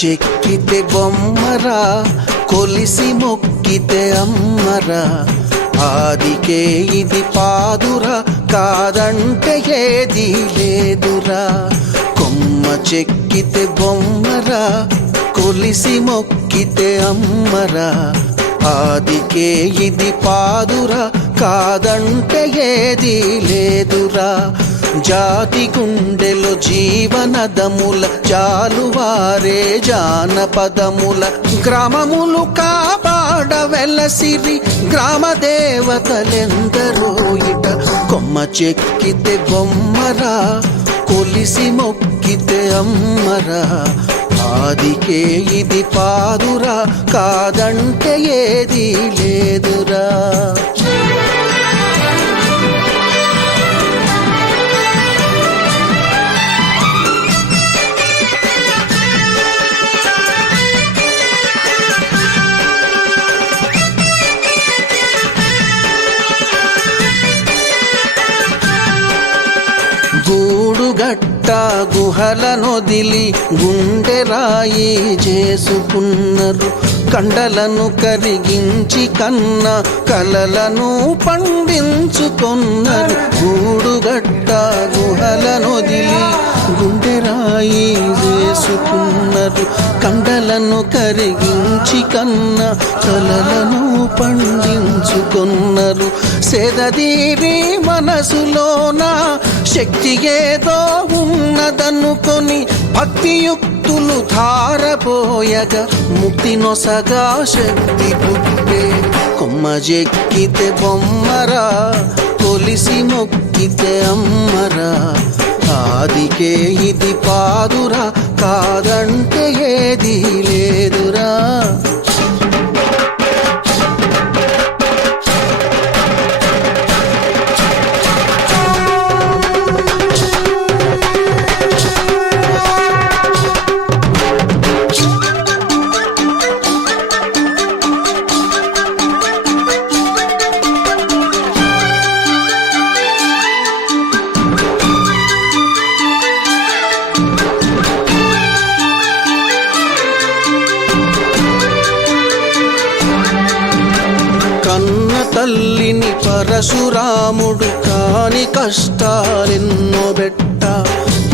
చెక్కితే బొమ్మరా కొలిసి మొక్కితే అమ్మరా. ఆదికే ఇది పాదురా కాదంటే ఏది లేదురా. కొమ్మ చెక్కితే బొమ్మరా కొలిసి మొక్కితే అమ్మరా. ఆదికే ఇది పాదురా కాదంటే ఏది లేదురా. జాతి గుండెలో జీవనదముల జాలువారే జానపదముల గ్రామములు కాపాడ వెలసిరి గ్రామ దేవతలెందరో ఇట కొమ్మ చెక్కితే బొమ్మరా కొలిసి మొక్కితే అమ్మరా. ఆదికే ఇది పాదురా కాదంటే ఏది లేదురా. గూడుగట్ట గుహల నొదిలి గుండె రాయి చేసుకున్నారు. కండలను కరిగించి కన్న కలలను పండించుకున్నారు. గూడుగట్ట గుహల నొదిలి గుండె రాయి చేసుకున్నారు. కండలను కరిగించి కన్న కలలను పండి సేదదీరి మనసులోన? శక్తి ఏదో ఉన్నదనుకొని భక్తియుక్తులు ధారపోయగా ముక్తి నొసగా శక్తి పుట్టే కొమ్మజెక్కితే బొమ్మరా కొలిసి మొక్కితే అమ్మరా. ఆదికే ఇది పాదురా కాదంటే ఏది లేదురా. తల్లిని పరశురాముడు కాని కష్టాలెన్నో బెట్ట.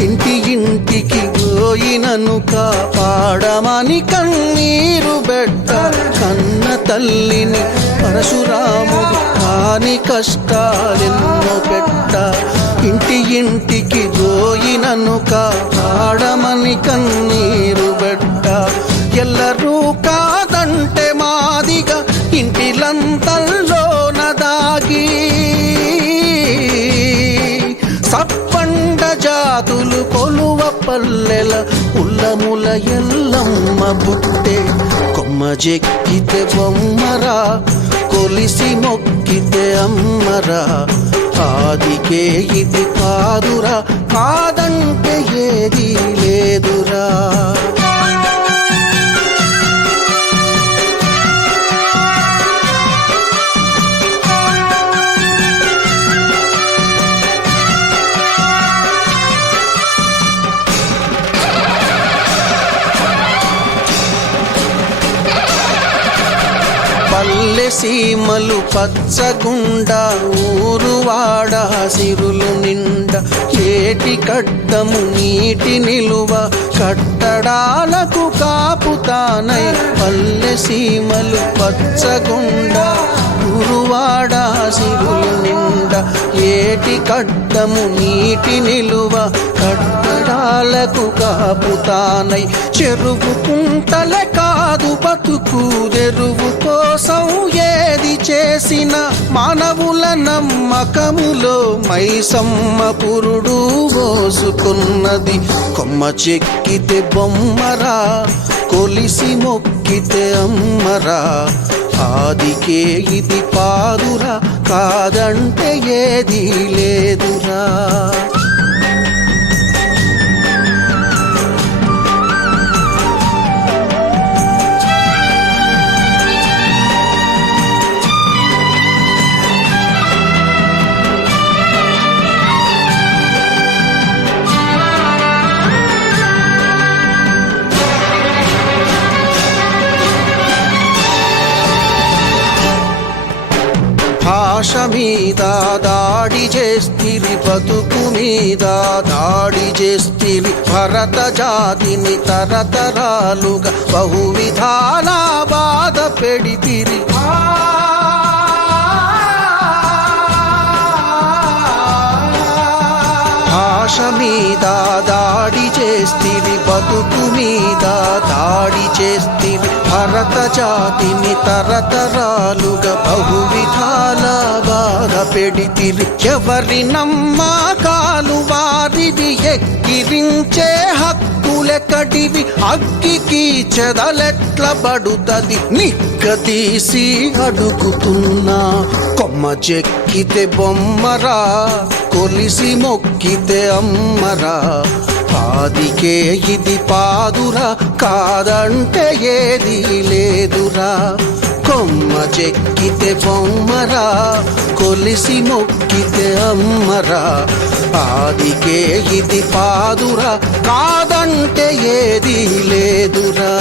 ఇంటి ఇంటికి పోయినను కాపాడమని కన్నీరు బెట్ట. కన్న తల్లిని పరశురాముడు కాని కష్టాలెన్నో పెట్ట ఇంటి ఇంటికి పోయినను కాపాడమని కన్నీరు బెట్ట. ఎల్లరూ కాదంటే మాదిగా ఇంటిలంతల్లో దాగి సప్పండ జాతులు కొలువ పల్లెల ఉల్లముల ఎల్లమ్మ బుట్టే కొమ్మ జెక్కితే బొమ్మరా కొలిసి మొక్కితే అమ్మరా. ఆదికే ఇది కాదురా కాదంటే ఏది లేదురా. పల్లె సీమలు పచ్చగుండ ఊరువాడ సిరులు నిండ ఏటి కట్టము నీటి నిలువ కట్టడాలకు కాపుతానై పల్లె సీమలు పచ్చగుండ. ఊరువాడ శివులు నిండ ఏటి కడ్డము నీటి నిలువ కట్టడాలకు కాపుతానై చెరువు కుంటల కాదు బతుకు తెరువు కోసం ఏది చేసిన మానవుల నమ్మకములో మైసమ్మ పురుడు పోసుకున్నది. కొమ్మ చెక్కితే బొమ్మరా కొలిసి మొక్కితే అమ్మరా. ఆదికే ఇది పాదురా కాదంటే ఏది లేదురా. భాష మీద దాడి చేస్తిరి బతుకు మీద దాడి చేస్తిరి భరత జాతిని తరతరాలుగా బహువిధాల బాధ పెడితిరి. భాష మీద దాడి చేస్తివి బతుకు మీద దాడి చేస్తివి భరత జాతిని తరతరాలుగా బహువిధాల బాధ పెడితివి. ఎవరి నమ్మకాలు వారిది ఎక్కిరించే హక్కులెక్కటివి అగ్గికి చెదలెట్ల పడుతది? నిక్కదీసి అడుగుతున్నా కొమ్మ చెక్కితే బొమ్మరా కొలిసి మొక్కితే అమ్మరా. పాదికే ఇది పాదురా కాదంటే ఏది లేదురా. కొమ్మ చెక్కితే బొమ్మరా కొలిసి మొక్కితే అమ్మరా. ఆదికే ఇది పాదురా కాదంటే ఏది లేదురా.